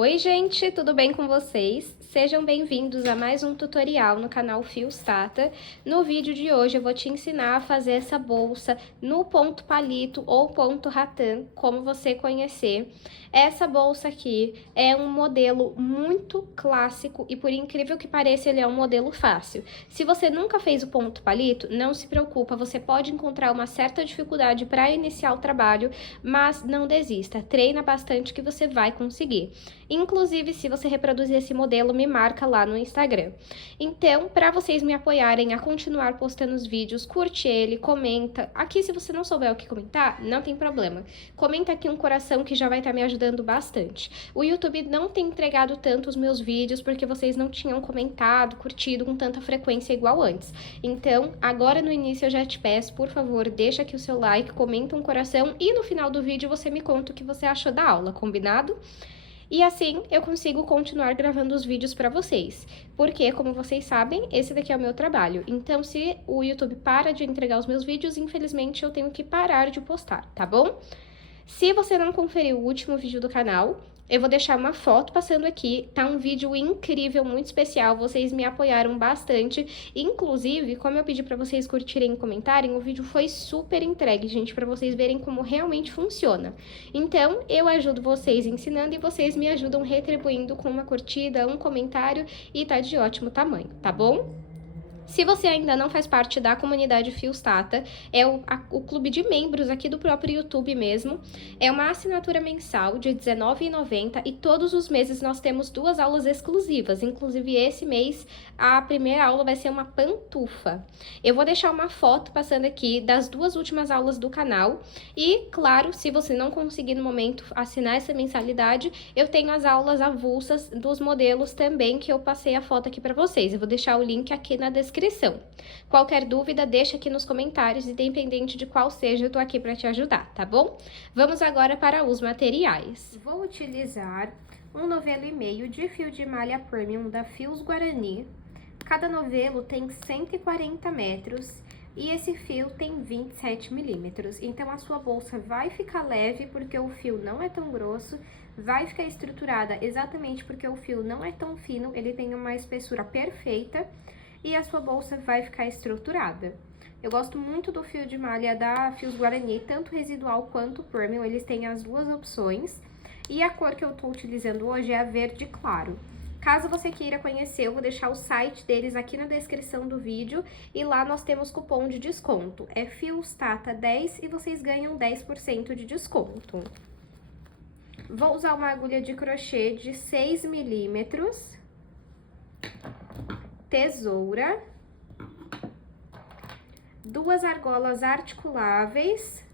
Oi gente, tudo bem com vocês? Sejam bem-vindos a mais um tutorial no canal Fios Tata. No vídeo de hoje eu vou te ensinar a fazer essa bolsa no ponto palito ou ponto ratã, como você conhecer. Essa bolsa aqui é um modelo muito clássico e, por incrível que pareça, ele é um modelo fácil. Se você nunca fez o ponto palito, não se preocupa, você pode encontrar uma certa dificuldade para iniciar o trabalho, mas não desista, treina bastante que você vai conseguir. Inclusive, se você reproduzir esse modelo, me marca lá no Instagram. Então, para vocês me apoiarem a continuar postando os vídeos, curte ele, comenta. Aqui, se você não souber o que comentar, não tem problema. Comenta aqui um coração que já vai estar me ajudando bastante. O YouTube não tem entregado tanto os meus vídeos porque vocês não tinham comentado, curtido com tanta frequência igual antes. Então, agora no início eu já te peço, por favor, deixa aqui o seu like, comenta um coração e no final do vídeo você me conta o que você achou da aula, combinado? E assim eu consigo continuar gravando os vídeos para vocês, porque, como vocês sabem, esse daqui é o meu trabalho. Então, se o YouTube para de entregar os meus vídeos, infelizmente eu tenho que parar de postar, tá bom? Se você não conferiu o último vídeo do canal, eu vou deixar uma foto passando aqui, tá um vídeo incrível, muito especial, vocês me apoiaram bastante, inclusive, como eu pedi pra vocês curtirem e comentarem, o vídeo foi super entregue, gente, pra vocês verem como realmente funciona. Então, eu ajudo vocês ensinando e vocês me ajudam retribuindo com uma curtida, um comentário e tá de ótimo tamanho, tá bom? Se você ainda não faz parte da comunidade Fios Tata, é o clube de membros aqui do próprio YouTube mesmo. É uma assinatura mensal de R$19,90 e todos os meses nós temos 2 aulas exclusivas. Inclusive, esse mês, a primeira aula vai ser uma pantufa. Eu vou deixar uma foto passando aqui das 2 últimas aulas do canal. E, claro, se você não conseguir no momento assinar essa mensalidade, eu tenho as aulas avulsas dos modelos também, que eu passei a foto aqui para vocês. Eu vou deixar o link aqui na descrição. Qualquer dúvida, deixa aqui nos comentários, independente de qual seja, eu tô aqui para te ajudar, tá bom? Vamos agora para os materiais. Vou utilizar um novelo e meio de fio de malha premium da Fios Guarani. Cada novelo tem 140 metros e esse fio tem 27 milímetros. Então, a sua bolsa vai ficar leve porque o fio não é tão grosso, vai ficar estruturada exatamente porque o fio não é tão fino, ele tem uma espessura perfeita, e a sua bolsa vai ficar estruturada. Eu gosto muito do fio de malha da Fios Guarani, tanto residual quanto premium, eles têm as 2 opções. E a cor que eu tô utilizando hoje é a verde claro. Caso você queira conhecer, eu vou deixar o site deles aqui na descrição do vídeo. E lá nós temos cupom de desconto, é FIOSTATA10 e vocês ganham 10% de desconto. Vou usar uma agulha de crochê de 6 milímetros. Tesoura, 2 argolas articuláveis,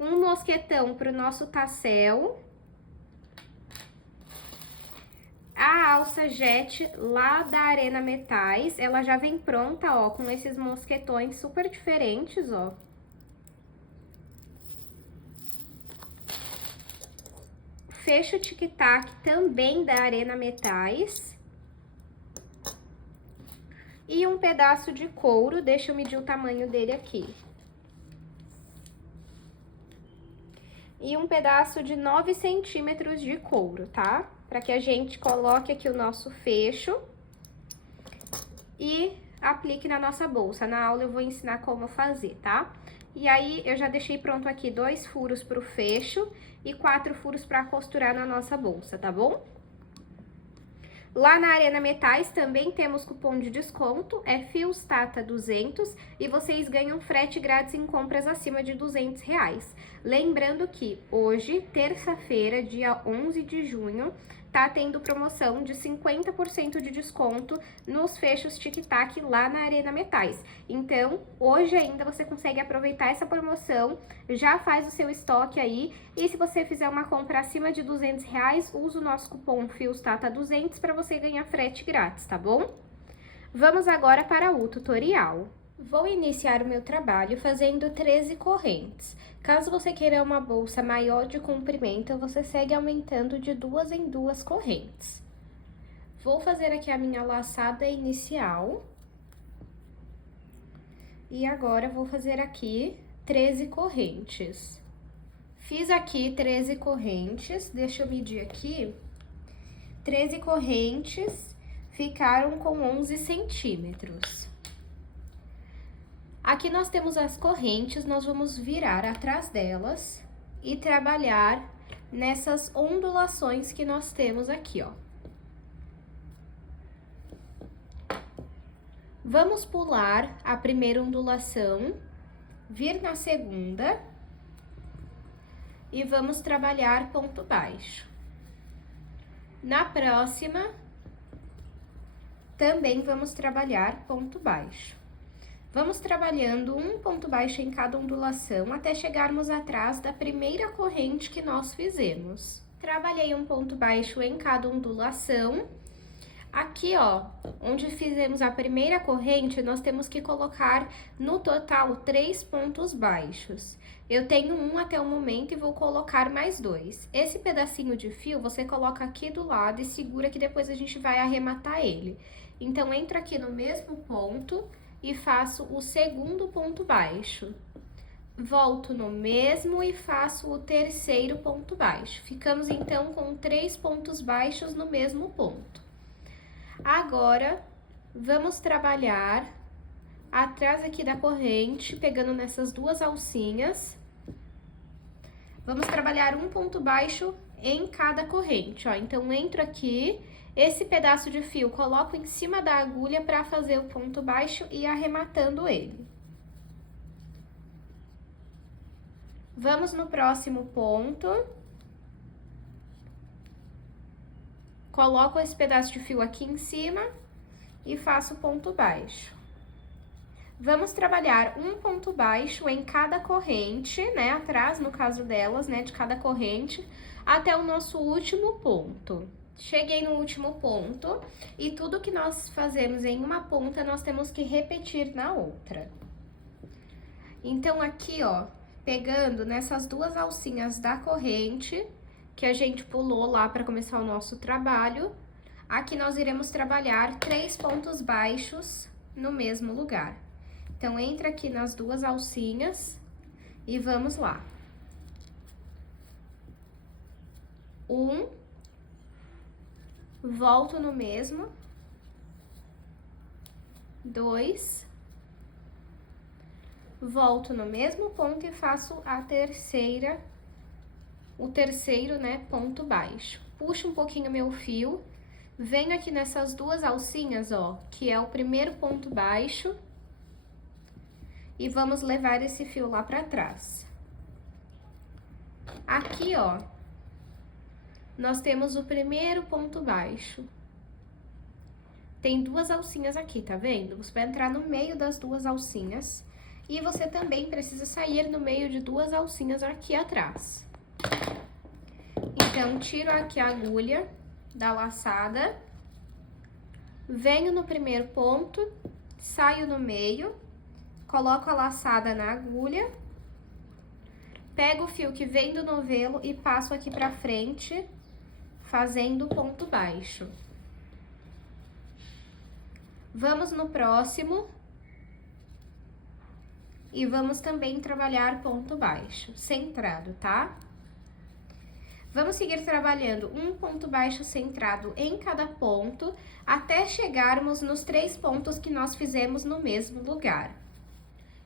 um mosquetão para o nosso tassel, a alça jet lá da Arena Metais, ela já vem pronta, ó, com esses mosquetões super diferentes, ó. Fecho tic-tac também da Arena Metais. E um pedaço de couro, deixa eu medir o tamanho dele aqui. E um pedaço de 9 centímetros de couro, tá? Para que a gente coloque aqui o nosso fecho e aplique na nossa bolsa. Na aula eu vou ensinar como fazer, tá? E aí, eu já deixei pronto aqui 2 furos pro fecho e 4 furos pra costurar na nossa bolsa, tá bom? Lá na Arena Metais também temos cupom de desconto, é FIOSTATA200 e vocês ganham frete grátis em compras acima de R$200. Lembrando que hoje, terça-feira, dia 11 de junho, tá tendo promoção de 50% de desconto nos fechos tic-tac lá na Arena Metais. Então, hoje ainda você consegue aproveitar essa promoção, já faz o seu estoque aí, e se você fizer uma compra acima de R$200, usa o nosso cupom FIOSTATA200 para você ganhar frete grátis, tá bom? Vamos agora para o tutorial. Vou iniciar o meu trabalho fazendo 13 correntes. Caso você queira uma bolsa maior de comprimento, você segue aumentando de 2 em 2 correntes. Vou fazer aqui a minha laçada inicial. E agora, vou fazer aqui 13 correntes. Fiz aqui 13 correntes, deixa eu medir aqui. 13 correntes ficaram com 11 centímetros. Aqui nós temos as correntes, nós vamos virar atrás delas e trabalhar nessas ondulações que nós temos aqui, ó. Vamos pular a primeira ondulação, vir na segunda e vamos trabalhar ponto baixo. Na próxima, também vamos trabalhar ponto baixo. Vamos trabalhando um ponto baixo em cada ondulação até chegarmos atrás da primeira corrente que nós fizemos. Trabalhei um ponto baixo em cada ondulação. Aqui, ó, onde fizemos a primeira corrente, nós temos que colocar no total 3 pontos baixos. Eu tenho um até o momento e vou colocar mais 2. Esse pedacinho de fio você coloca aqui do lado e segura que depois a gente vai arrematar ele. Então, entro aqui no mesmo ponto e faço o segundo ponto baixo. Volto no mesmo e faço o terceiro ponto baixo. Ficamos, então, com 3 pontos baixos no mesmo ponto. Agora, vamos trabalhar atrás aqui da corrente, pegando nessas duas alcinhas. Vamos trabalhar um ponto baixo em cada corrente, ó. Então, entro aqui, esse pedaço de fio coloco em cima da agulha para fazer o ponto baixo e arrematando ele. Vamos no próximo ponto. Coloco esse pedaço de fio aqui em cima e faço ponto baixo. Vamos trabalhar um ponto baixo em cada corrente, né? Atrás, no caso delas, né? De cada corrente, até o nosso último ponto. Cheguei no último ponto e tudo que nós fazemos em uma ponta, nós temos que repetir na outra. Então, aqui, ó, pegando nessas duas alcinhas da corrente, que a gente pulou lá para começar o nosso trabalho, aqui nós iremos trabalhar 3 pontos baixos no mesmo lugar. Então, entra aqui nas duas alcinhas e vamos lá. 1, volto no mesmo. 2, volto no mesmo ponto e faço o terceiro, né, ponto baixo. Puxo um pouquinho meu fio, venho aqui nessas duas alcinhas, ó, que é o primeiro ponto baixo, e vamos levar esse fio lá pra trás. Aqui, ó, nós temos o primeiro ponto baixo. Tem duas alcinhas aqui, tá vendo? Você vai entrar no meio das duas alcinhas, e você também precisa sair no meio de duas alcinhas aqui atrás. Então, tiro aqui a agulha da laçada, venho no primeiro ponto, saio no meio, coloco a laçada na agulha, pego o fio que vem do novelo e passo aqui pra frente, fazendo ponto baixo. Vamos no próximo e vamos também trabalhar ponto baixo, centrado, tá? Vamos seguir trabalhando um ponto baixo centrado em cada ponto, até chegarmos nos 3 pontos que nós fizemos no mesmo lugar.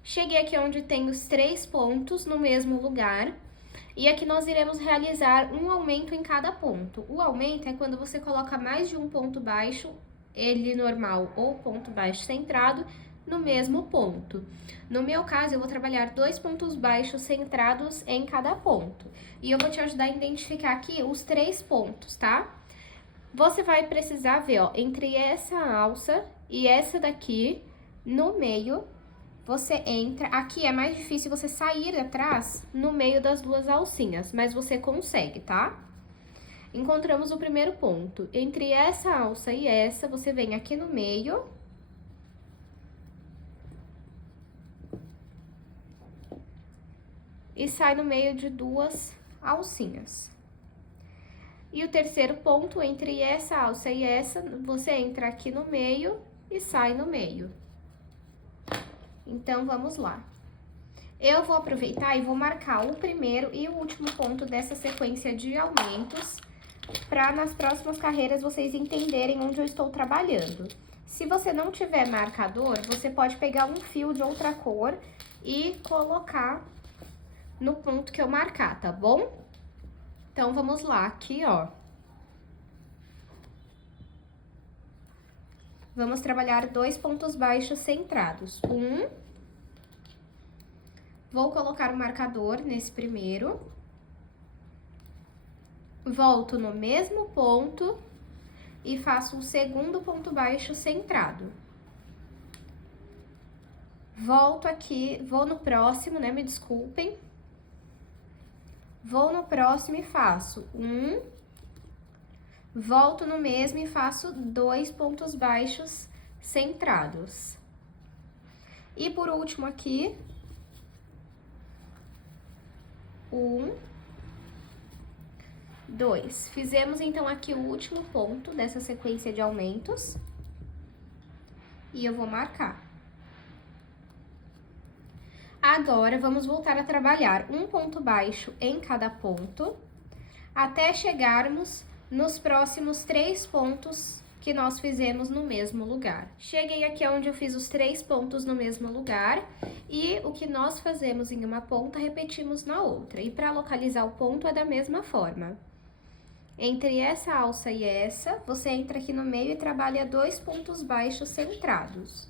Cheguei aqui onde tem os 3 pontos no mesmo lugar, e aqui nós iremos realizar um aumento em cada ponto. O aumento é quando você coloca mais de um ponto baixo, ele normal ou ponto baixo centrado, no mesmo ponto. No meu caso, eu vou trabalhar 2 pontos baixos centrados em cada ponto. E eu vou te ajudar a identificar aqui os 3 pontos, tá? Você vai precisar ver, ó, entre essa alça e essa daqui, no meio, você entra... Aqui é mais difícil você sair atrás no meio das duas alcinhas, mas você consegue, tá? Encontramos o primeiro ponto. Entre essa alça e essa, você vem aqui no meio... e sai no meio de duas alcinhas. E o terceiro ponto, entre essa alça e essa, você entra aqui no meio e sai no meio. Então, vamos lá. Eu vou aproveitar e vou marcar o primeiro e o último ponto dessa sequência de aumentos, para nas próximas carreiras vocês entenderem onde eu estou trabalhando. Se você não tiver marcador, você pode pegar um fio de outra cor e colocar no ponto que eu marcar, tá bom? Então, vamos lá, aqui, ó. Vamos trabalhar 2 pontos baixos centrados. Vou colocar o marcador nesse primeiro. Volto no mesmo ponto e faço o segundo ponto baixo centrado. Volto aqui, vou no próximo, né? Me desculpem. Vou no próximo e faço volto no mesmo e faço 2 pontos baixos centrados. E por último aqui, 2. Fizemos então aqui o último ponto dessa sequência de aumentos. E eu vou marcar. Agora, vamos voltar a trabalhar um ponto baixo em cada ponto, até chegarmos nos próximos 3 pontos que nós fizemos no mesmo lugar. Cheguei aqui onde eu fiz os 3 pontos no mesmo lugar, e o que nós fazemos em uma ponta, repetimos na outra. E para localizar o ponto é da mesma forma. Entre essa alça e essa, você entra aqui no meio e trabalha 2 pontos baixos centrados.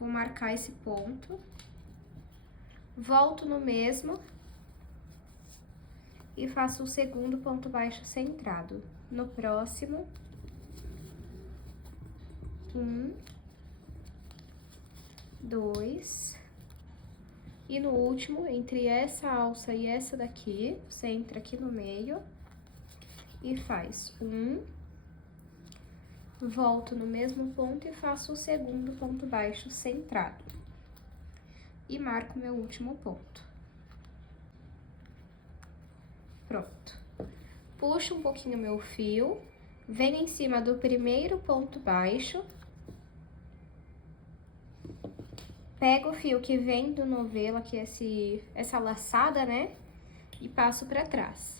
Vou marcar esse ponto, volto no mesmo e faço o segundo ponto baixo centrado. No próximo, 2, e no último, entre essa alça e essa daqui, você entra aqui no meio e faz volto no mesmo ponto e faço o segundo ponto baixo centrado. E marco meu último ponto. Pronto. Puxo um pouquinho meu fio, venho em cima do primeiro ponto baixo, pego o fio que vem do novelo, aqui essa laçada, né? E passo pra trás.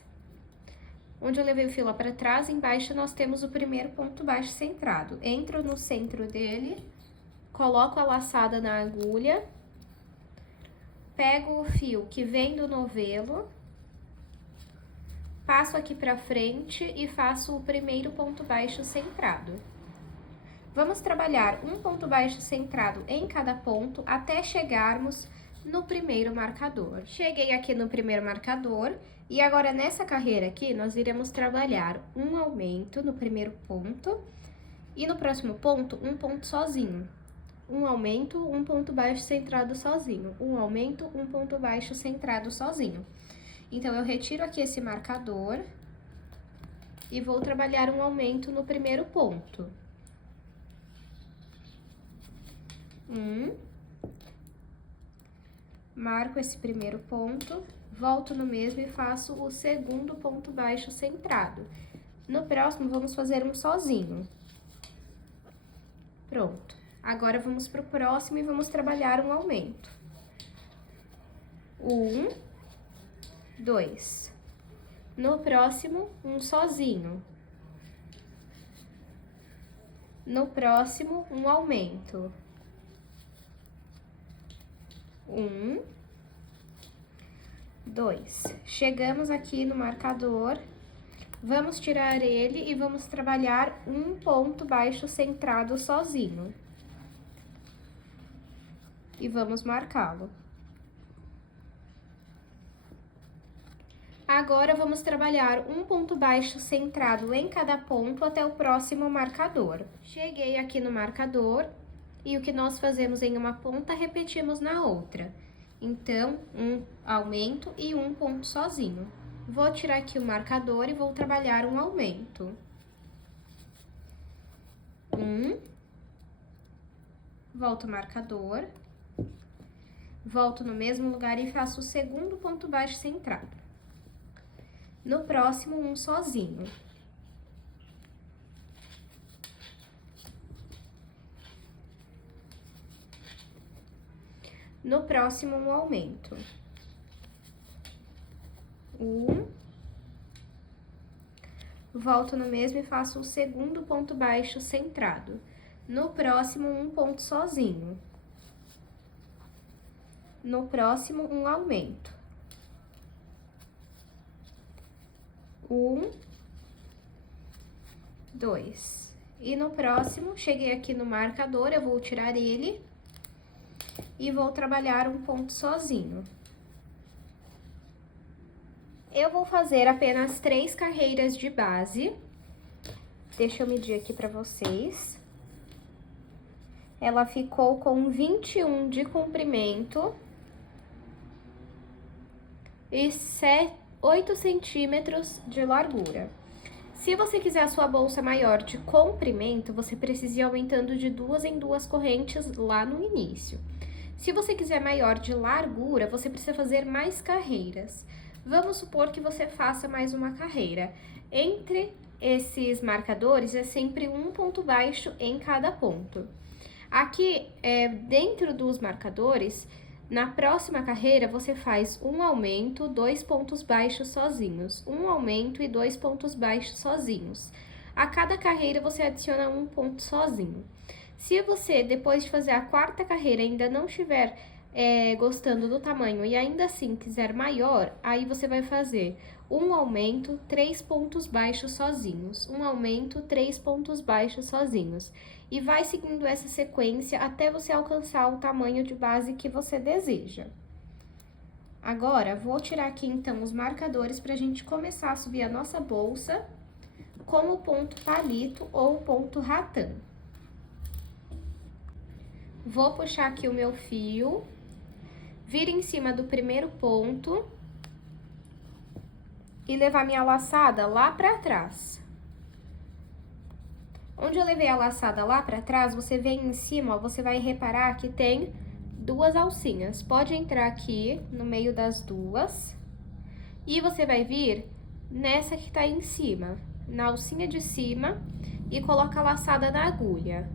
Onde eu levei o fio lá pra trás, embaixo nós temos o primeiro ponto baixo centrado. Entro no centro dele, coloco a laçada na agulha, pego o fio que vem do novelo, passo aqui pra frente e faço o primeiro ponto baixo centrado. Vamos trabalhar um ponto baixo centrado em cada ponto até chegarmos no primeiro marcador. Cheguei aqui no primeiro marcador e agora nessa carreira aqui nós iremos trabalhar um aumento no primeiro ponto e no próximo ponto um ponto sozinho. Um aumento, um ponto baixo centrado sozinho. Um aumento, um ponto baixo centrado sozinho. Então, eu retiro aqui esse marcador e vou trabalhar um aumento no primeiro ponto. Marco esse primeiro ponto, volto no mesmo e faço o segundo ponto baixo centrado. No próximo, vamos fazer um sozinho. Pronto. Agora, vamos pro próximo e vamos trabalhar um aumento. 2. No próximo, um sozinho. No próximo, um aumento. 2. Chegamos aqui no marcador, vamos tirar ele e vamos trabalhar um ponto baixo centrado sozinho. E vamos marcá-lo. Agora, vamos trabalhar um ponto baixo centrado em cada ponto até o próximo marcador. Cheguei aqui no marcador e o que nós fazemos em uma ponta, repetimos na outra. Então, um aumento e um ponto sozinho. Vou tirar aqui o marcador e vou trabalhar um aumento. Volto o marcador, volto no mesmo lugar e faço o segundo ponto baixo centrado. No próximo, um sozinho. no próximo um aumento. 1, volto no mesmo e faço o segundo ponto baixo centrado. No próximo, um ponto sozinho. No próximo, um aumento. 1, 2. E no próximo, cheguei aqui no marcador, eu vou tirar ele e vou trabalhar um ponto sozinho. Eu vou fazer apenas 3 carreiras de base. Deixa eu medir aqui pra vocês. Ela ficou com 21 de comprimento e 8 centímetros de largura. Se você quiser a sua bolsa maior de comprimento, você precisa ir aumentando de 2 em 2 correntes lá no início. Se você quiser maior de largura, você precisa fazer mais carreiras. Vamos supor que você faça mais uma carreira. Entre esses marcadores é sempre um ponto baixo em cada ponto. Aqui, dentro dos marcadores, na próxima carreira, você faz um aumento, 2 pontos baixos sozinhos. Um aumento e 2 pontos baixos sozinhos. A cada carreira, você adiciona um ponto sozinho. Se você, depois de fazer a 4ª carreira, ainda não estiver gostando do tamanho e ainda assim quiser maior, aí você vai fazer um aumento, 3 pontos baixos sozinhos. Um aumento, 3 pontos baixos sozinhos. E vai seguindo essa sequência até você alcançar o tamanho de base que você deseja. Agora, vou tirar aqui, então, os marcadores para a gente começar a subir a nossa bolsa com o ponto palito ou ponto ratã. Vou puxar aqui o meu fio, vir em cima do primeiro ponto e levar minha laçada lá para trás. Onde eu levei a laçada lá pra trás, você vem em cima, ó, você vai reparar que tem 2 alcinhas. Pode entrar aqui no meio das 2 e você vai vir nessa que tá em cima, na alcinha de cima, e coloca a laçada na agulha.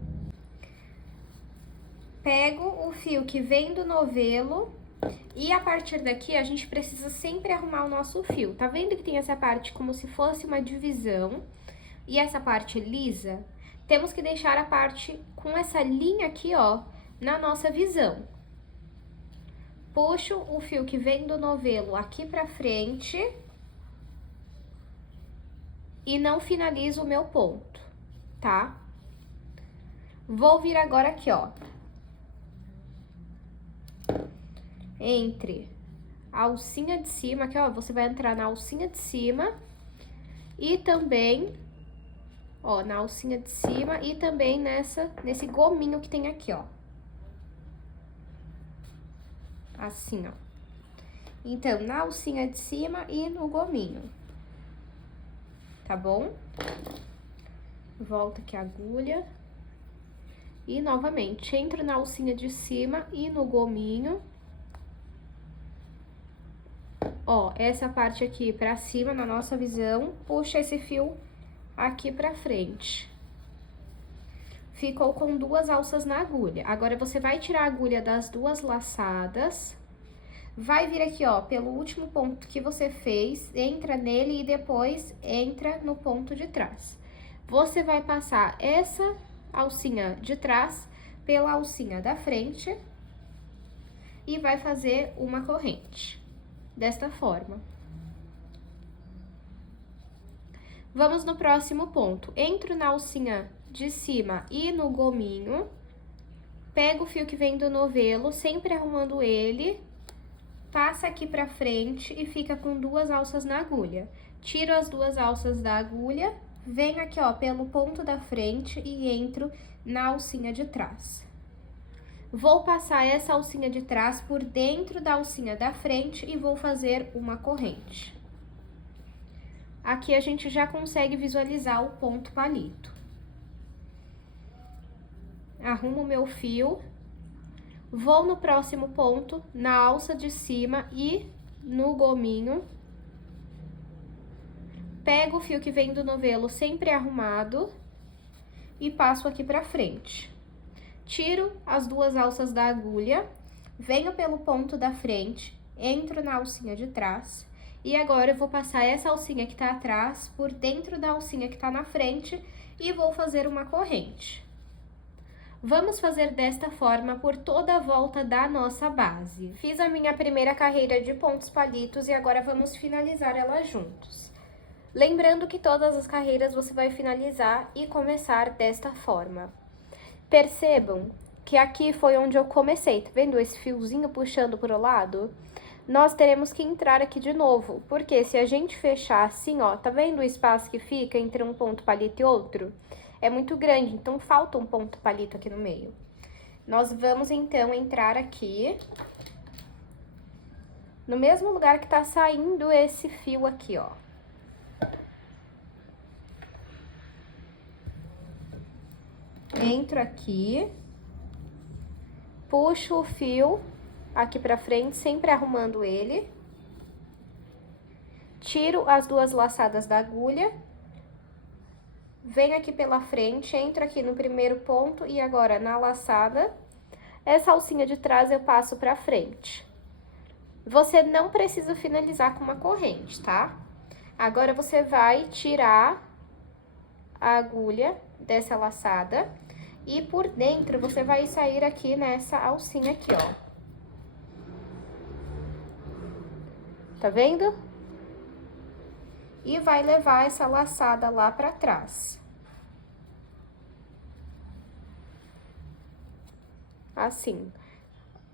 Pego o fio que vem do novelo e a partir daqui a gente precisa sempre arrumar o nosso fio. Tá vendo que tem essa parte como se fosse uma divisão e essa parte lisa? Temos que deixar a parte com essa linha aqui, ó, na nossa visão. Puxo o fio que vem do novelo aqui pra frente e não finalizo o meu ponto, tá? Vou vir agora aqui, ó, entre a alcinha de cima, aqui, ó, você vai entrar na alcinha de cima e também, ó, na alcinha de cima e também nesse gominho que tem aqui, ó. Assim, ó. Então, na alcinha de cima e no gominho. Tá bom? Volta aqui a agulha. E, novamente, entro na alcinha de cima e no gominho. Ó, essa parte aqui pra cima, na nossa visão, puxa esse fio aqui pra frente. Ficou com 2 alças na agulha. Agora, você vai tirar a agulha das 2 laçadas, vai vir aqui, ó, pelo último ponto que você fez, entra nele e depois entra no ponto de trás. Você vai passar essa alcinha de trás pela alcinha da frente e vai fazer uma corrente, desta forma. Vamos no próximo ponto. Entro na alcinha de cima e no gominho, pego o fio que vem do novelo, sempre arrumando ele, passa aqui pra frente e fica com 2 alças na agulha. Tiro as 2 alças da agulha, venho aqui, ó, pelo ponto da frente e entro na alcinha de trás. Vou passar essa alcinha de trás por dentro da alcinha da frente e vou fazer uma corrente. Aqui a gente já consegue visualizar o ponto palito. Arrumo o meu fio, vou no próximo ponto, na alça de cima e no gominho. Pego o fio que vem do novelo sempre arrumado e passo aqui pra frente. Tiro as 2 alças da agulha, venho pelo ponto da frente, entro na alcinha de trás, e agora eu vou passar essa alcinha que tá atrás por dentro da alcinha que tá na frente e vou fazer uma corrente. Vamos fazer desta forma por toda a volta da nossa base. Fiz a minha primeira carreira de pontos palitos e agora vamos finalizar ela juntos. Lembrando que todas as carreiras você vai finalizar e começar desta forma. Percebam que aqui foi onde eu comecei, tá vendo esse fiozinho puxando pro lado? Nós teremos que entrar aqui de novo, porque se a gente fechar assim, ó, tá vendo o espaço que fica entre um ponto palito e outro? É muito grande, então falta um ponto palito aqui no meio. Nós vamos, então, entrar aqui, no mesmo lugar que tá saindo esse fio aqui, ó. Entro aqui, puxo o fio aqui pra frente, sempre arrumando ele. Tiro as duas laçadas da agulha. Venho aqui pela frente, entro aqui no primeiro ponto e agora na laçada. Essa alcinha de trás eu passo pra frente. Você não precisa finalizar com uma corrente, tá? Agora você vai tirar a agulha dessa laçada e por dentro você vai sair aqui nessa alcinha aqui, ó. Tá vendo? E vai levar essa laçada lá pra trás. Assim.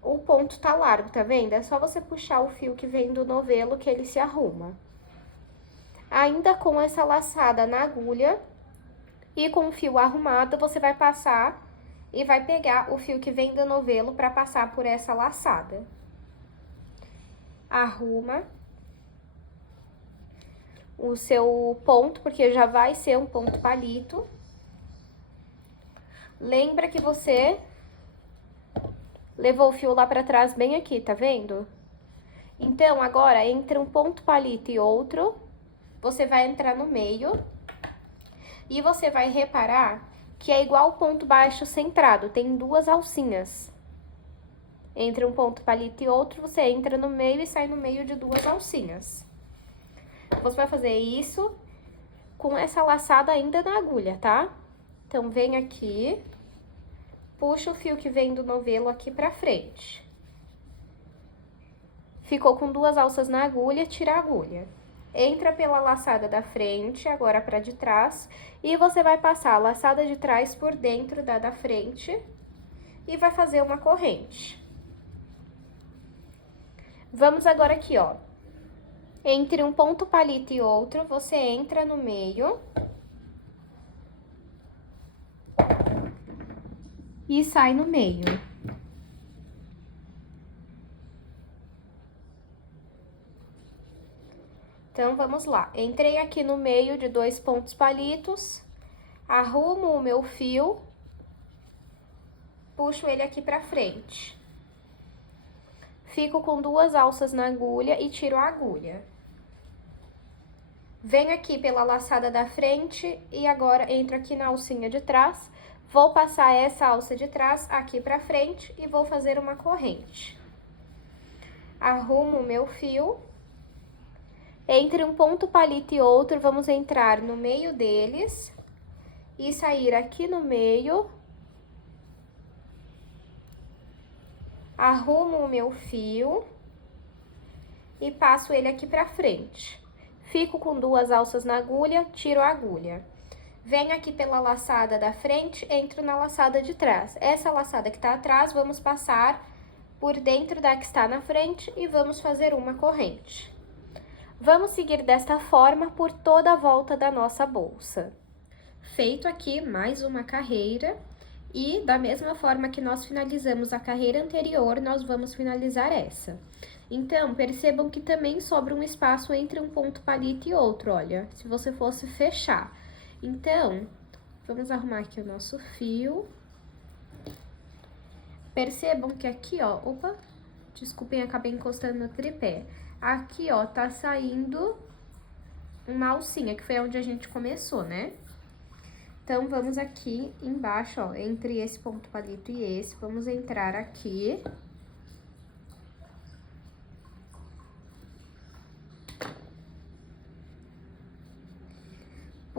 O ponto tá largo, tá vendo? É só você puxar o fio que vem do novelo que ele se arruma. Ainda com essa laçada na agulha e com o fio arrumado, você vai passar e vai pegar o fio que vem do novelo pra passar por essa laçada. Arruma o seu ponto, porque já vai ser um ponto palito. Lembra que você levou o fio lá pra trás bem aqui, tá vendo? Então, agora, entre um ponto palito e outro, você vai entrar no meio e você vai reparar que é igual o ponto baixo centrado, tem duas alcinhas. Entre um ponto palito e outro, você entra no meio e sai no meio de duas alcinhas. Você vai fazer isso com essa laçada ainda na agulha, tá? Então, vem aqui, puxa o fio que vem do novelo aqui pra frente. Ficou com duas alças na agulha, tira a agulha. Entra pela laçada da frente, agora pra de trás, e você vai passar a laçada de trás por dentro da frente e vai fazer uma corrente. Vamos agora aqui, ó. Entre um ponto palito e outro, você entra no meio e sai no meio. Então, vamos lá. Entrei aqui no meio de dois pontos palitos, arrumo o meu fio, puxo ele aqui pra frente. Fico com duas alças na agulha e tiro a agulha. Venho aqui pela laçada da frente e agora entro aqui na alcinha de trás. Vou passar essa alça de trás aqui pra frente e vou fazer uma corrente. Arrumo o meu fio. Entre um ponto palito e outro, vamos entrar no meio deles e sair aqui no meio. Arrumo o meu fio e passo ele aqui pra frente. Fico com duas alças na agulha, tiro a agulha. Venho aqui pela laçada da frente, entro na laçada de trás. Essa laçada que tá atrás, vamos passar por dentro da que está na frente e vamos fazer uma corrente. Vamos seguir desta forma por toda a volta da nossa bolsa. Feito aqui mais uma carreira. E da mesma forma que nós finalizamos a carreira anterior, nós vamos finalizar essa. Então, percebam que também sobra um espaço entre um ponto palito e outro, olha, se você fosse fechar. Então, vamos arrumar aqui o nosso fio. Percebam que aqui, ó, opa, desculpem, acabei encostando no tripé. Aqui, ó, tá saindo uma alcinha, que foi onde a gente começou, né? Então, vamos aqui embaixo, ó, entre esse ponto palito e esse, vamos entrar aqui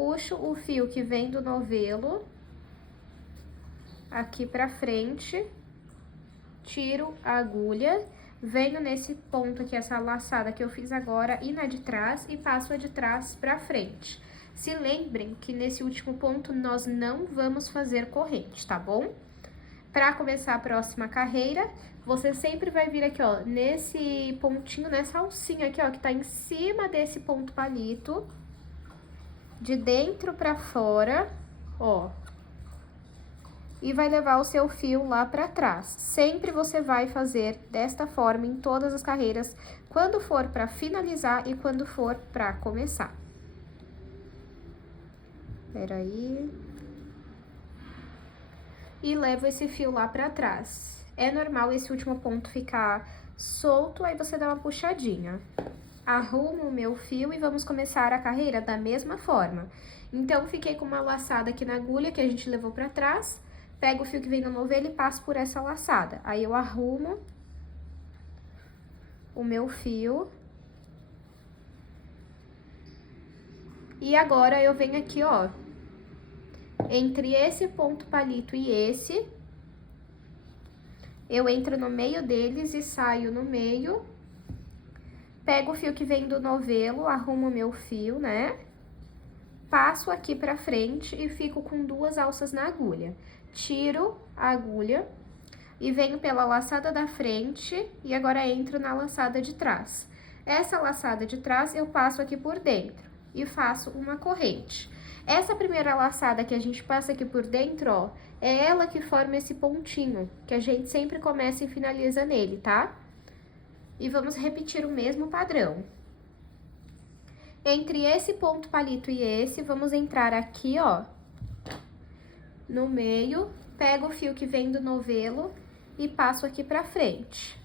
puxo o fio que vem do novelo aqui pra frente, tiro a agulha, venho nesse ponto aqui, essa laçada que eu fiz agora, e na de trás, e passo a de trás pra frente. Se lembrem que nesse último ponto nós não vamos fazer corrente, tá bom? Pra começar a próxima carreira, você sempre vai vir aqui, ó, nesse pontinho, nessa alcinha aqui, ó, que tá em cima desse ponto palito, de dentro pra fora, ó, e vai levar o seu fio lá pra trás. Sempre você vai fazer desta forma em todas as carreiras, quando for pra finalizar e quando for pra começar. Peraí. E levo esse fio lá pra trás. É normal esse último ponto ficar solto, aí você dá uma puxadinha. Arrumo o meu fio e vamos começar a carreira da mesma forma. Então, fiquei com uma laçada aqui na agulha que a gente levou pra trás, pego o fio que vem no novelo e passo por essa laçada. Aí, eu arrumo o meu fio. E agora, eu venho aqui, ó, entre esse ponto palito e esse, eu entro no meio deles e saio no meio. Pego o fio que vem do novelo, arrumo o meu fio, né? Passo aqui pra frente e fico com 2 alças na agulha. Tiro a agulha e venho pela laçada da frente e agora entro na laçada de trás. Essa laçada de trás eu passo aqui por dentro e faço uma corrente. Essa primeira laçada que a gente passa aqui por dentro, ó, é ela que forma esse pontinho, que a gente sempre começa e finaliza nele, tá? E vamos repetir o mesmo padrão. Entre esse ponto palito e esse, vamos entrar aqui, ó, no meio, pego o fio que vem do novelo e passo aqui pra frente.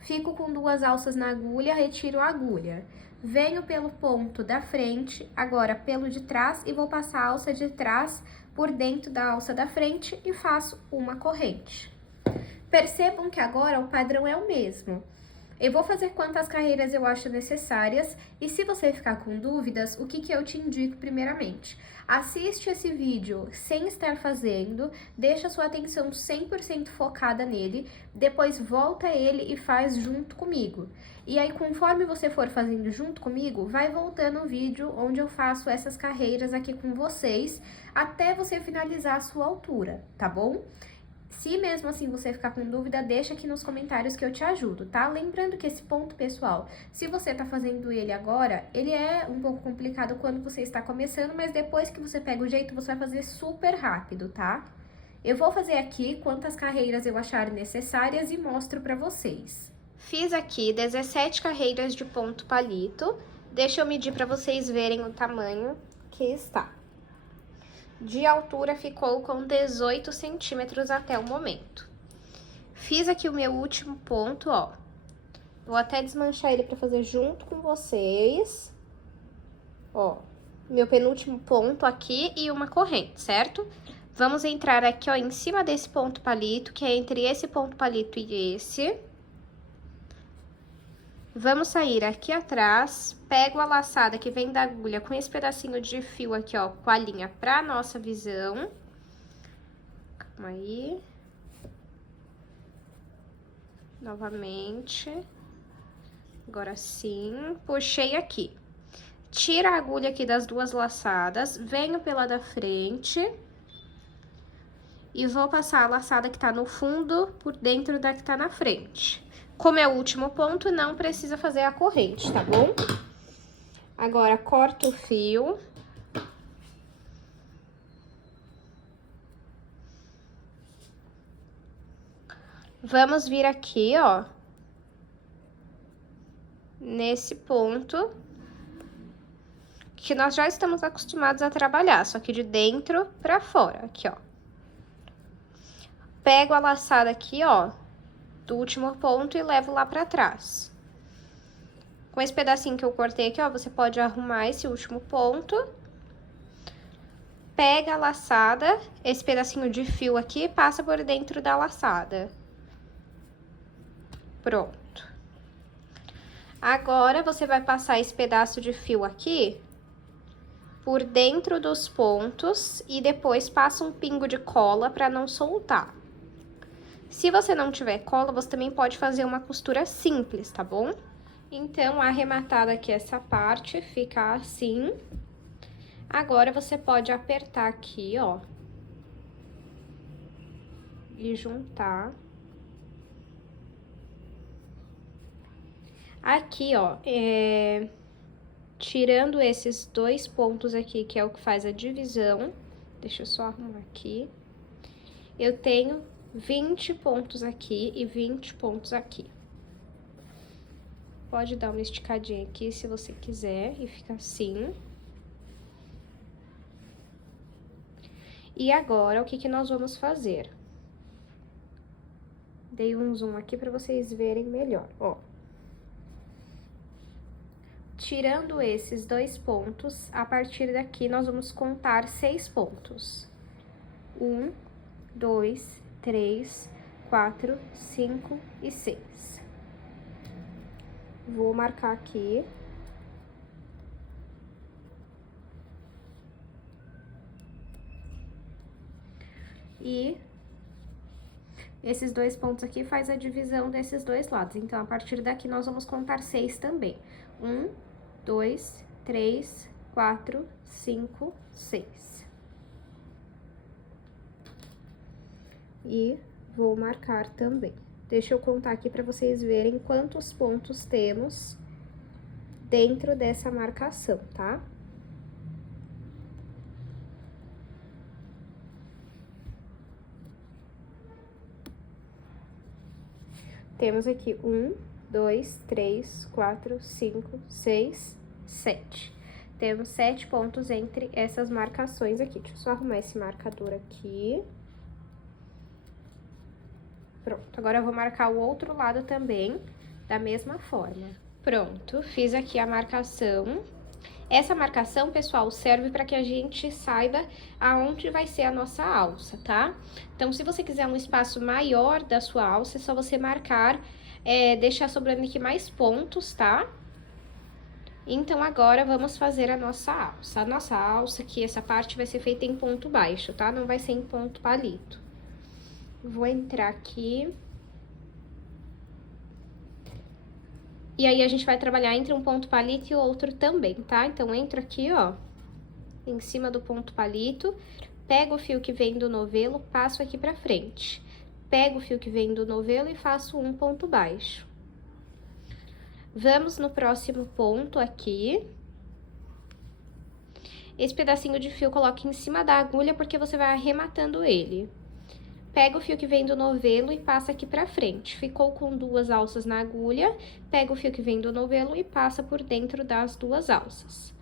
Fico com 2 alças na agulha, retiro a agulha. Venho pelo ponto da frente, agora pelo de trás, e vou passar a alça de trás por dentro da alça da frente e faço uma corrente. Percebam que agora o padrão é o mesmo. Eu vou fazer quantas carreiras eu acho necessárias, e se você ficar com dúvidas, o que eu te indico primeiramente? Assiste esse vídeo sem estar fazendo, deixa sua atenção 100% focada nele, depois volta ele e faz junto comigo. E aí, conforme você for fazendo junto comigo, vai voltando o vídeo onde eu faço essas carreiras aqui com vocês, até você finalizar a sua altura, tá bom? Se mesmo assim você ficar com dúvida, deixa aqui nos comentários que eu te ajudo, tá? Lembrando que esse ponto, pessoal, se você tá fazendo ele agora, ele é um pouco complicado quando você está começando, mas depois que você pega o jeito, você vai fazer super rápido, tá? Eu vou fazer aqui quantas carreiras eu achar necessárias e mostro pra vocês. Fiz aqui 17 carreiras de ponto palito. Deixa eu medir pra vocês verem o tamanho que está. De altura ficou com 18 centímetros até o momento. Fiz aqui o meu último ponto, ó. Vou até desmanchar ele pra fazer junto com vocês. Ó, meu penúltimo ponto aqui e uma corrente, certo? Vamos entrar aqui, ó, em cima desse ponto palito, que é entre esse ponto palito e esse. Vamos sair aqui atrás, pego a laçada que vem da agulha com esse pedacinho de fio aqui, ó, com a linha pra nossa visão. Calma aí. Novamente. Agora sim, puxei aqui. Tira a agulha aqui das 2 laçadas, venho pela da frente. E vou passar a laçada que tá no fundo por dentro da que tá na frente. Como é o último ponto, não precisa fazer a corrente, tá bom? Agora, corto o fio. Vamos vir aqui, ó, nesse ponto que nós já estamos acostumados a trabalhar, só que de dentro pra fora, aqui, ó. Pego a laçada aqui, ó, do último ponto e levo lá pra trás. Com esse pedacinho que eu cortei aqui, ó, você pode arrumar esse último ponto. Pega a laçada, esse pedacinho de fio aqui, passa por dentro da laçada. Pronto. Agora, você vai passar esse pedaço de fio aqui por dentro dos pontos e depois passa um pingo de cola para não soltar. Se você não tiver cola, você também pode fazer uma costura simples, tá bom? Então, arrematada aqui essa parte, fica assim. Agora, você pode apertar aqui, ó. E juntar. Aqui, ó, tirando esses dois pontos aqui, que é o que faz a divisão, deixa eu só arrumar aqui, eu tenho 20 pontos aqui e 20 pontos aqui. Pode dar uma esticadinha aqui se você quiser e fica assim. E agora, o que que nós vamos fazer? Dei um zoom aqui pra vocês verem melhor, ó. Tirando esses dois pontos, a partir daqui, nós vamos contar 6 pontos. 1, 2, 3, 4, 5 e 6. Vou marcar aqui. E esses dois pontos aqui faz a divisão desses dois lados. Então, a partir daqui, nós vamos contar 6 também. 1, 2, 3, 4, 5, 6. E vou marcar também. Deixa eu contar aqui para vocês verem quantos pontos temos dentro dessa marcação, tá? Temos aqui 1, 2, 3, 4, 5, 6, 7. Temos 7 pontos entre essas marcações aqui. Deixa eu só arrumar esse marcador aqui. Pronto, agora eu vou marcar o outro lado também, da mesma forma. Pronto, fiz aqui a marcação. Essa marcação, pessoal, serve para que a gente saiba aonde vai ser a nossa alça, tá? Então, se você quiser um espaço maior da sua alça, é só você marcar, deixar sobrando aqui mais pontos, tá? Então, agora, vamos fazer a nossa alça. A nossa alça aqui, essa parte vai ser feita em ponto baixo, tá? Não vai ser em ponto palito. Vou entrar aqui. E aí, a gente vai trabalhar entre um ponto palito e outro também, tá? Então, entro aqui, ó, em cima do ponto palito, pego o fio que vem do novelo, passo aqui pra frente. Pego o fio que vem do novelo e faço um ponto baixo. Vamos no próximo ponto aqui. Esse pedacinho de fio coloque em cima da agulha, porque você vai arrematando ele. Pega o fio que vem do novelo e passa aqui pra frente. Ficou com 2 alças na agulha, pega o fio que vem do novelo e passa por dentro das 2 alças.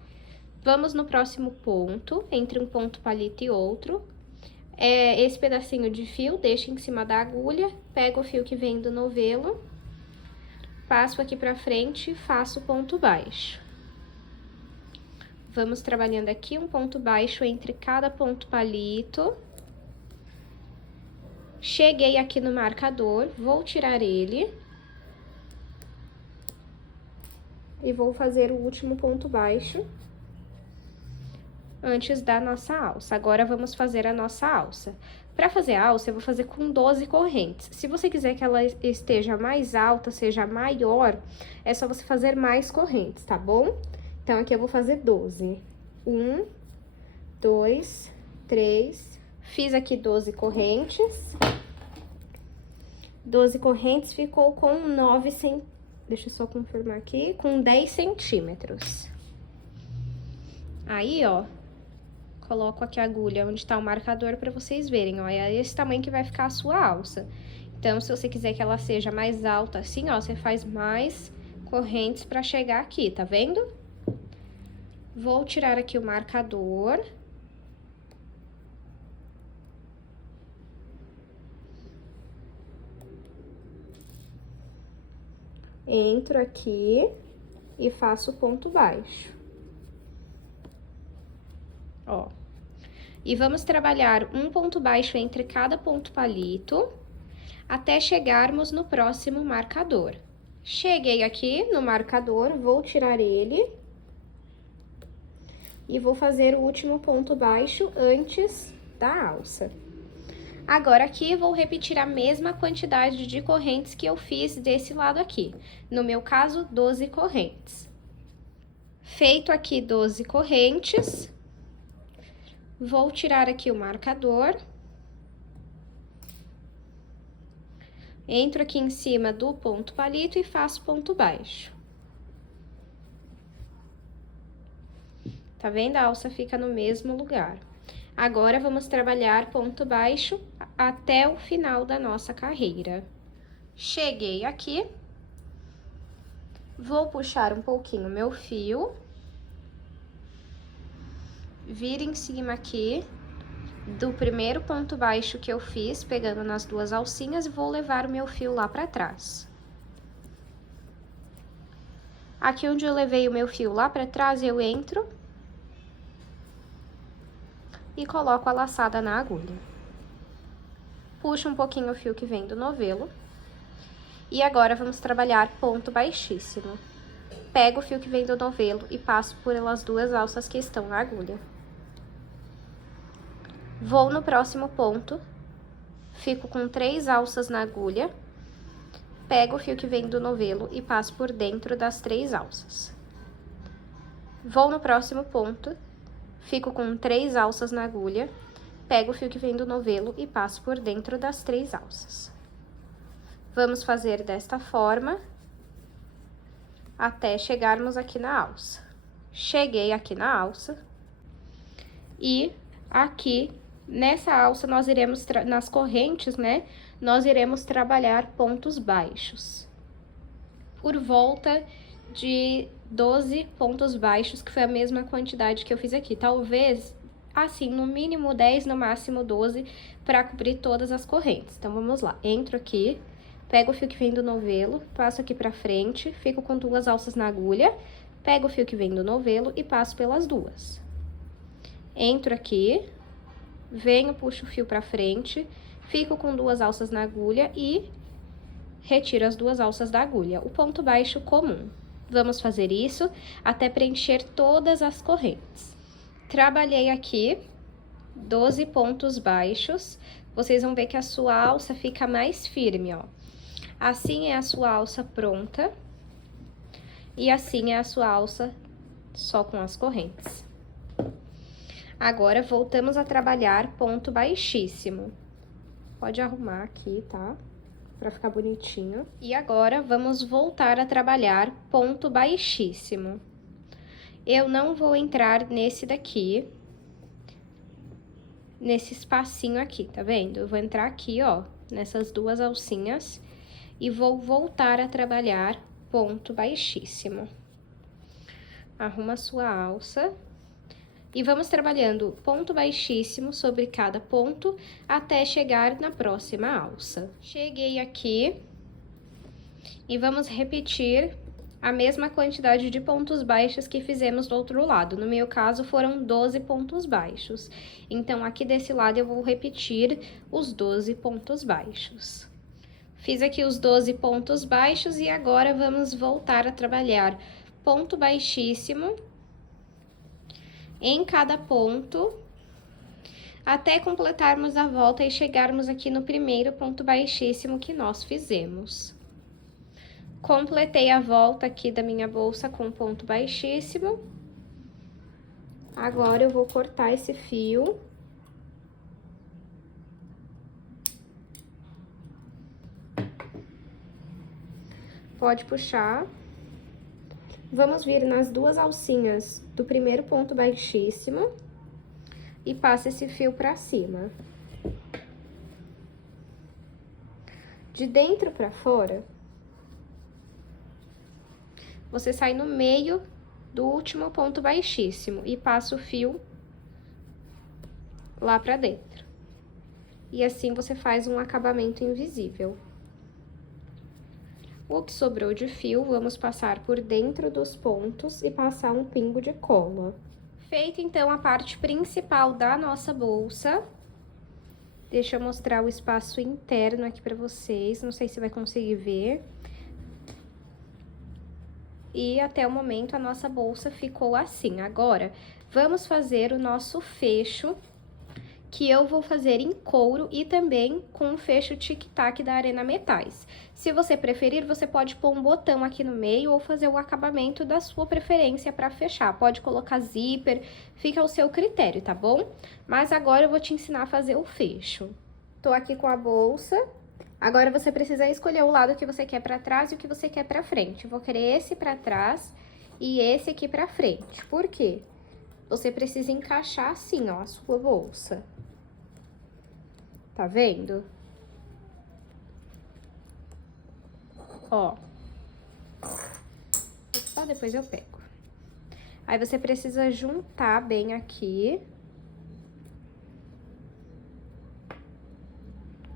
Vamos no próximo ponto, entre um ponto palito e outro. Esse pedacinho de fio, deixa em cima da agulha, pega o fio que vem do novelo, passo aqui pra frente e faço ponto baixo. Vamos trabalhando aqui um ponto baixo entre cada ponto palito. Cheguei aqui no marcador, vou tirar ele. E vou fazer o último ponto baixo antes da nossa alça. Agora, vamos fazer a nossa alça. Para fazer a alça, eu vou fazer com 12 correntes. Se você quiser que ela esteja mais alta, seja maior, é só você fazer mais correntes, tá bom? Então, aqui eu vou fazer 12. 1, 2, 3... Fiz aqui 12 correntes. 12 correntes, ficou com 9 centímetros. Deixa eu só confirmar aqui, com 10 centímetros. Aí, ó, coloco aqui a agulha onde tá o marcador pra vocês verem, ó. É esse tamanho que vai ficar a sua alça. Então, se você quiser que ela seja mais alta assim, ó, você faz mais correntes pra chegar aqui, tá vendo? Vou tirar aqui o marcador. Entro aqui e faço ponto baixo. Ó. E vamos trabalhar um ponto baixo entre cada ponto palito, até chegarmos no próximo marcador. Cheguei aqui no marcador, vou tirar ele. E vou fazer o último ponto baixo antes da alça. Agora aqui, vou repetir a mesma quantidade de correntes que eu fiz desse lado aqui. No meu caso, 12 correntes. Feito aqui 12 correntes, vou tirar aqui o marcador. Entro aqui em cima do ponto palito e faço ponto baixo. Tá vendo? A alça fica no mesmo lugar. Agora, vamos trabalhar ponto baixo até o final da nossa carreira. Cheguei aqui. Vou puxar um pouquinho meu fio. Vir em cima aqui do primeiro ponto baixo que eu fiz, pegando nas duas alcinhas, e vou levar o meu fio lá pra trás. Aqui onde eu levei o meu fio lá pra trás, eu entro e coloco a laçada na agulha. Puxo um pouquinho o fio que vem do novelo. E agora, vamos trabalhar ponto baixíssimo. Pego o fio que vem do novelo e passo por elas duas alças que estão na agulha. Vou no próximo ponto, fico com 3 alças na agulha, pego o fio que vem do novelo e passo por dentro das 3 alças. Vou no próximo ponto, fico com 3 alças na agulha, pego o fio que vem do novelo e passo por dentro das 3 alças. Vamos fazer desta forma até chegarmos aqui na alça. Cheguei aqui na alça e aqui nessa alça nós iremos, nas correntes, né, nós iremos trabalhar pontos baixos. Por volta de 12 pontos baixos, que foi a mesma quantidade que eu fiz aqui. Talvez, assim, no mínimo 10, no máximo 12, para cobrir todas as correntes. Então, vamos lá. Entro aqui, pego o fio que vem do novelo, passo aqui pra frente, fico com 2 alças na agulha, pego o fio que vem do novelo e passo pelas duas. Entro aqui, venho, puxo o fio pra frente, fico com 2 alças na agulha e retiro as 2 alças da agulha, o ponto baixo comum. Vamos fazer isso até preencher todas as correntes. Trabalhei aqui 12 pontos baixos, vocês vão ver que a sua alça fica mais firme, ó. Assim é a sua alça pronta e assim é a sua alça só com as correntes. Agora, voltamos a trabalhar ponto baixíssimo. Pode arrumar aqui, tá? Pra ficar bonitinho. E agora, vamos voltar a trabalhar ponto baixíssimo. Eu não vou entrar nesse daqui, nesse espacinho aqui, tá vendo? Eu vou entrar aqui, ó, nessas 2 alcinhas e vou voltar a trabalhar ponto baixíssimo. Arruma a sua alça. E vamos trabalhando ponto baixíssimo sobre cada ponto até chegar na próxima alça. Cheguei aqui e vamos repetir a mesma quantidade de pontos baixos que fizemos do outro lado. No meu caso, foram 12 pontos baixos. Então, aqui desse lado eu vou repetir os 12 pontos baixos. Fiz aqui os 12 pontos baixos e agora vamos voltar a trabalhar ponto baixíssimo em cada ponto, até completarmos a volta e chegarmos aqui no primeiro ponto baixíssimo que nós fizemos. Completei a volta aqui da minha bolsa com ponto baixíssimo. Agora, eu vou cortar esse fio. Pode puxar. Vamos vir nas 2 alcinhas do primeiro ponto baixíssimo e passa esse fio pra cima. De dentro pra fora, você sai no meio do último ponto baixíssimo e passa o fio lá pra dentro. E assim você faz um acabamento invisível. O que sobrou de fio, vamos passar por dentro dos pontos e passar um pingo de cola. Feita, então, a parte principal da nossa bolsa. Deixa eu mostrar o espaço interno aqui pra vocês, não sei se vai conseguir ver. E até o momento a nossa bolsa ficou assim. Agora, vamos fazer o nosso fecho, que eu vou fazer em couro e também com o fecho tic-tac da Arena Metais. Se você preferir, você pode pôr um botão aqui no meio ou fazer o acabamento da sua preferência para fechar. Pode colocar zíper, fica ao seu critério, tá bom? Mas agora eu vou te ensinar a fazer o fecho. Tô aqui com a bolsa. Agora você precisa escolher o lado que você quer para trás e o que você quer para frente. Eu vou querer esse para trás e esse aqui para frente. Por quê? Você precisa encaixar assim, ó, a sua bolsa. Tá vendo? Ó. Só depois eu pego. Aí você precisa juntar bem aqui.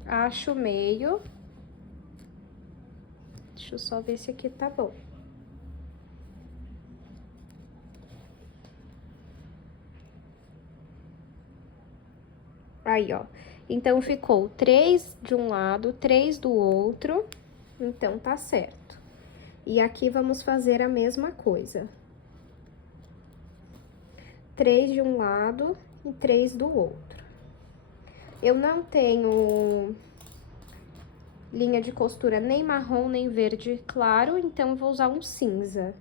Acho o meio. Deixa eu só ver se aqui tá bom. Aí, ó. Então, ficou 3 de um lado, 3 do outro. Então, tá certo. E aqui vamos fazer a mesma coisa. 3 de um lado e 3 do outro. Eu não tenho linha de costura nem marrom, nem verde claro, então eu vou usar um cinza.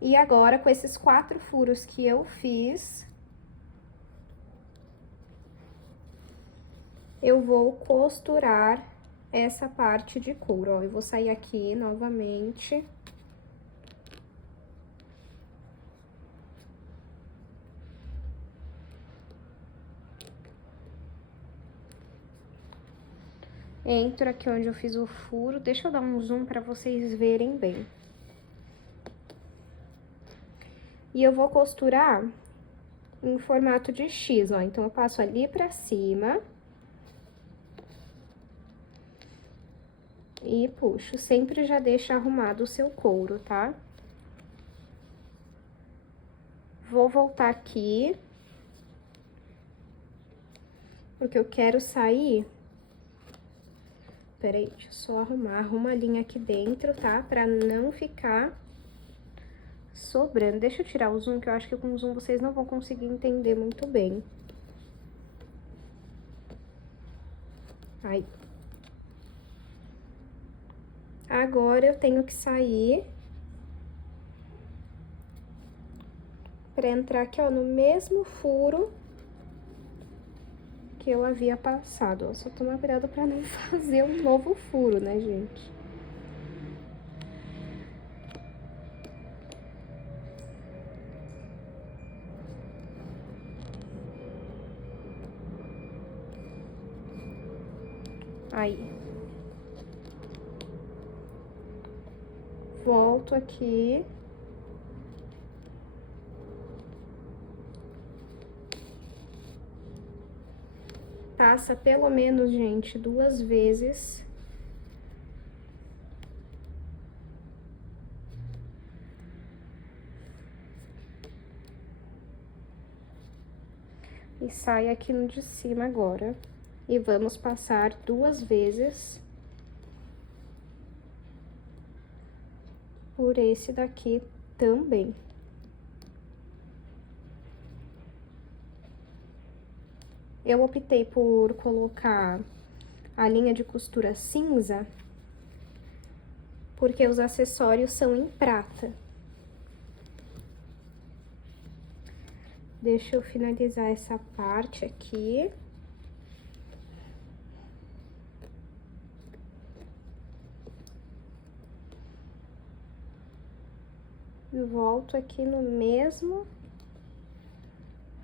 E agora, com esses 4 furos que eu fiz, eu vou costurar essa parte de couro, ó. Eu vou sair aqui novamente. Entro aqui onde eu fiz o furo. Deixa eu dar um zoom pra vocês verem bem. E eu vou costurar em formato de X, ó. Então, eu passo ali pra cima. E puxo. Sempre já deixa arrumado o seu couro, tá? Vou voltar aqui. Porque eu quero sair... Peraí, deixa eu só arrumar. Arruma a linha aqui dentro, tá? Pra não ficar sobrando. Deixa eu tirar o zoom, que eu acho que com o zoom vocês não vão conseguir entender muito bem. Aí. Agora, eu tenho que sair pra entrar aqui, ó, no mesmo furo que eu havia passado, ó. Só tomar cuidado pra não fazer um novo furo, né, gente? Aí. Volto aqui. Passa pelo menos, gente, 2 vezes. E sai aqui no de cima agora. E vamos passar 2 vezes por esse daqui também. Eu optei por colocar a linha de costura cinza, porque os acessórios são em prata. Deixa eu finalizar essa parte aqui. E volto aqui no mesmo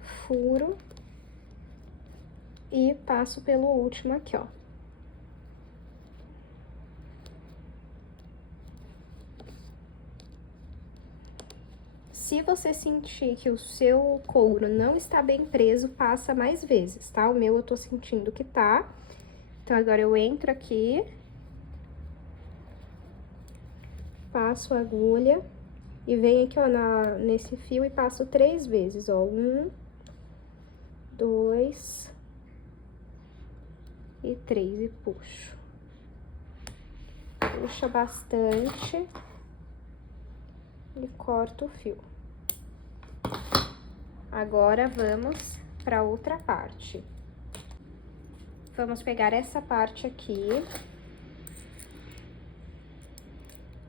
furo e passo pelo último aqui, ó. Se você sentir que o seu couro não está bem preso, passa mais vezes, tá? O meu eu tô sentindo que tá. Então, agora eu entro aqui, passo a agulha e venho aqui, ó, nesse fio e passo 3 vezes, ó. 1, 2, e 3 e puxo. Puxa bastante e corto o fio. Agora, vamos para outra parte. Vamos pegar essa parte aqui.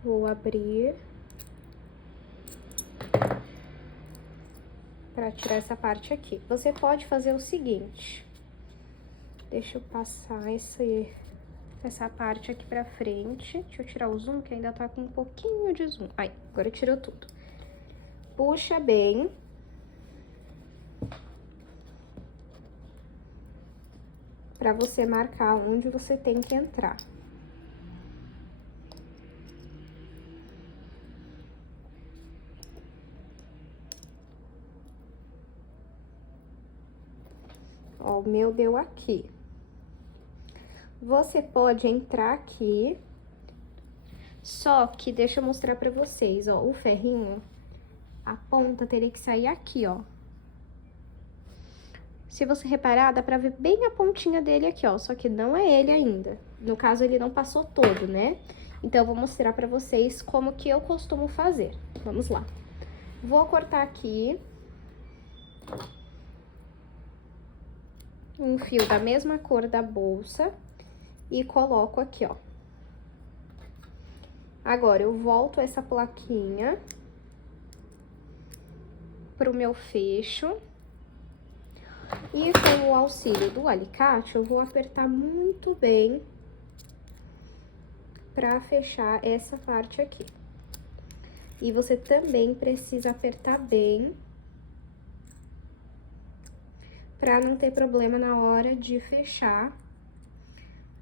Vou abrir para tirar essa parte aqui. Você pode fazer o seguinte. Deixa eu passar essa parte aqui pra frente. Deixa eu tirar o zoom, que ainda tá com um pouquinho de zoom. Aí, agora tirou tudo. Puxa bem. Pra você marcar onde você tem que entrar. Ó, o meu deu aqui. Você pode entrar aqui, só que deixa eu mostrar pra vocês, ó, o ferrinho, a ponta teria que sair aqui, ó. Se você reparar, dá pra ver bem a pontinha dele aqui, ó, só que não é ele ainda. No caso, ele não passou todo, né? Então, eu vou mostrar pra vocês como que eu costumo fazer. Vamos lá. Vou cortar aqui um fio da mesma cor da bolsa e coloco aqui, ó. Agora, eu volto essa plaquinha pro meu fecho. E com o auxílio do alicate, eu vou apertar muito bem pra fechar essa parte aqui. E você também precisa apertar bem pra não ter problema na hora de fechar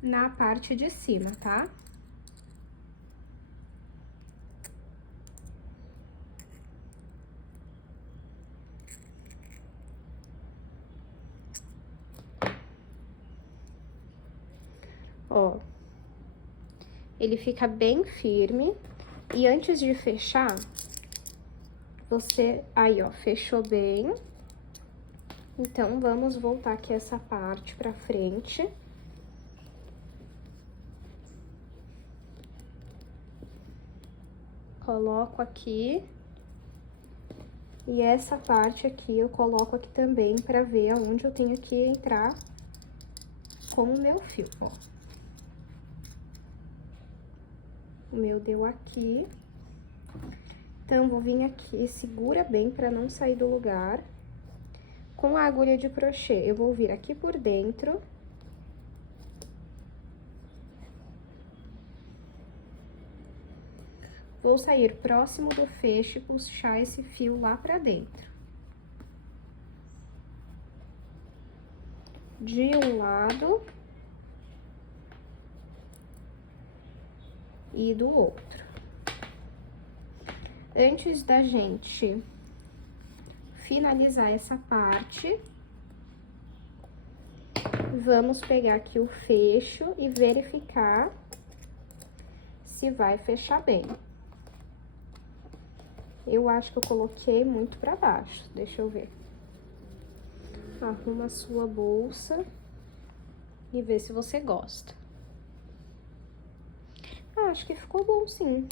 na parte de cima, tá? Ó, ele fica bem firme e antes de fechar, você, aí ó, fechou bem. Então, vamos voltar aqui essa parte pra frente. Coloco aqui. E essa parte aqui eu coloco aqui também pra ver aonde eu tenho que entrar com o meu fio, ó. O meu deu aqui. Então, vou vir aqui, segura bem pra não sair do lugar. Com a agulha de crochê, eu vou vir aqui por dentro. Vou sair próximo do fecho e puxar esse fio lá pra dentro. De um lado. E do outro. Antes da gente finalizar essa parte, vamos pegar aqui o fecho e verificar se vai fechar bem. Eu acho que eu coloquei muito pra baixo, deixa eu ver. Arruma a sua bolsa e vê se você gosta. Acho que ficou bom, sim.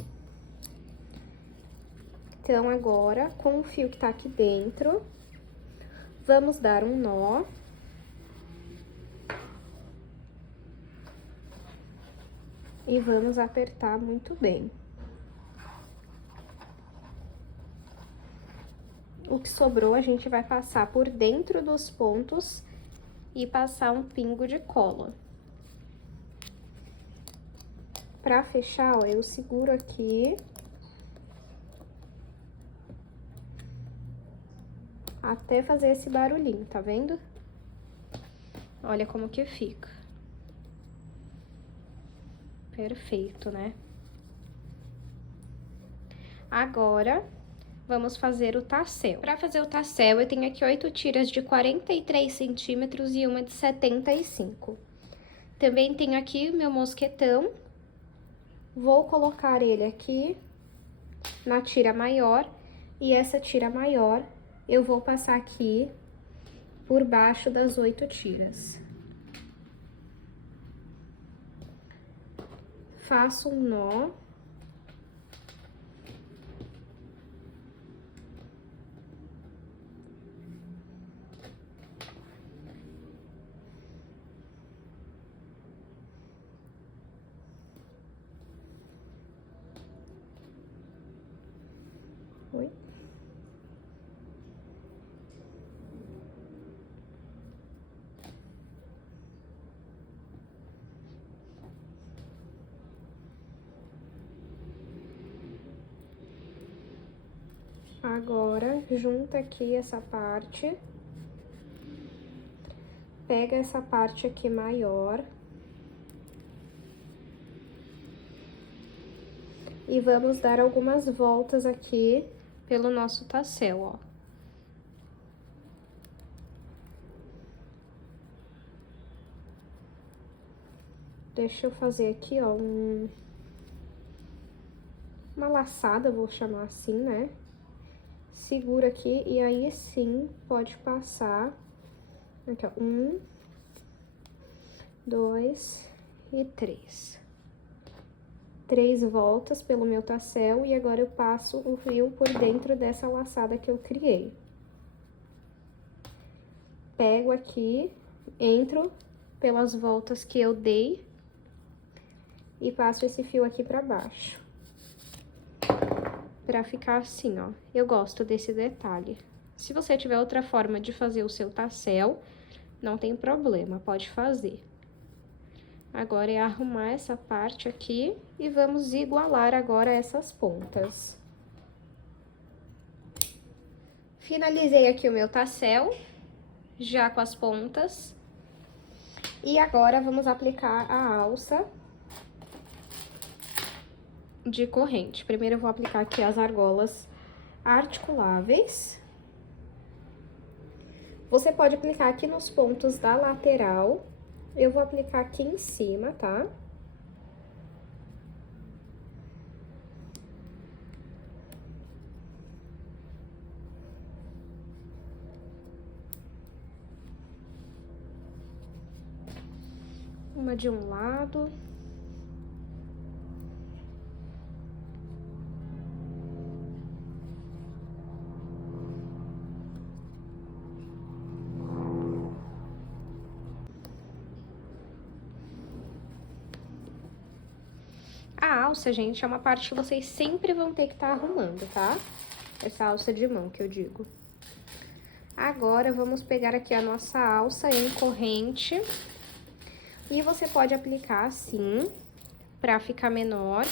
Então, agora, com o fio que tá aqui dentro, vamos dar um nó. E vamos apertar muito bem. O que sobrou, a gente vai passar por dentro dos pontos e passar um pingo de cola. Pra fechar, ó, eu seguro aqui. Até fazer esse barulhinho, tá vendo? Olha como que fica. Perfeito, né? Agora, vamos fazer o tassel. Pra fazer o tassel, eu tenho aqui 8 tiras de 43 centímetros e uma de 75. Também tenho aqui o meu mosquetão. Vou colocar ele aqui na tira maior, e essa tira maior eu vou passar aqui por baixo das 8 tiras. faço um nó. Oi. Agora, junta aqui essa parte, pega essa parte aqui maior e vamos dar algumas voltas aqui pelo nosso tassel, ó. Deixa eu fazer aqui, ó, uma laçada, vou chamar assim, né? Segura aqui e aí sim pode passar. Aqui, ó, 1, 2 e 3. 3 voltas pelo meu tassel e agora eu passo o fio por dentro dessa laçada que eu criei. Pego aqui, entro pelas voltas que eu dei e passo esse fio aqui pra baixo. Pra ficar assim, ó. Eu gosto desse detalhe. Se você tiver outra forma de fazer o seu tassel, não tem problema, pode fazer. Agora é arrumar essa parte aqui e vamos igualar agora essas pontas. Finalizei aqui o meu tassel, já com as pontas. E agora vamos aplicar a alça de corrente. Primeiro eu vou aplicar aqui as argolas articuláveis. Você pode aplicar aqui nos pontos da lateral. Eu vou aplicar aqui em cima, tá? Uma de um lado. A alça, gente, é uma parte que vocês sempre vão ter que estar arrumando, tá? Essa alça de mão que eu digo. Agora, vamos pegar aqui a nossa alça em corrente. E você pode aplicar assim, pra ficar menor.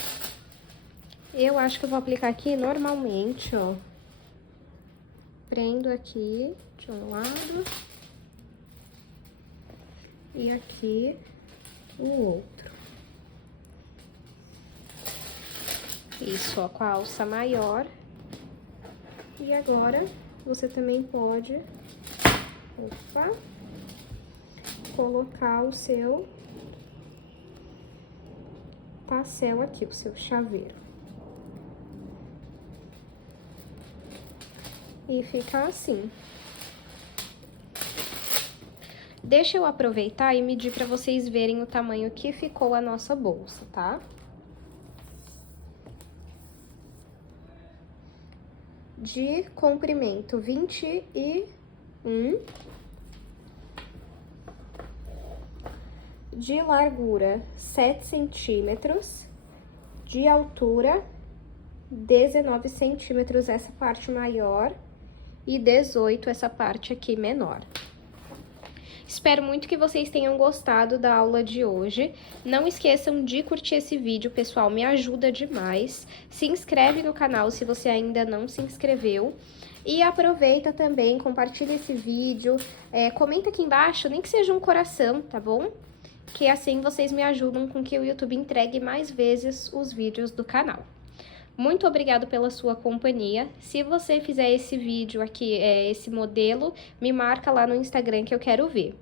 Eu acho que eu vou aplicar aqui normalmente, ó. Prendo aqui de um lado. E aqui o outro. Isso, ó, com a alça maior. E agora, você também pode, colocar o seu tassel aqui, o seu chaveiro. E fica assim. Deixa eu aproveitar e medir pra vocês verem o tamanho que ficou a nossa bolsa, tá? De comprimento 21, de largura 7 centímetros, de altura 19 centímetros essa parte maior e 18 essa parte aqui menor. Espero muito que vocês tenham gostado da aula de hoje. Não esqueçam de curtir esse vídeo, pessoal, me ajuda demais. Se inscreve no canal se você ainda não se inscreveu. E aproveita também, compartilha esse vídeo, comenta aqui embaixo, nem que seja um coração, tá bom? Que assim vocês me ajudam com que o YouTube entregue mais vezes os vídeos do canal. Muito obrigado pela sua companhia. Se você fizer esse vídeo aqui, esse modelo, me marca lá no Instagram que eu quero ver.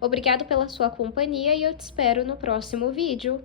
Obrigado pela sua companhia e eu te espero no próximo vídeo.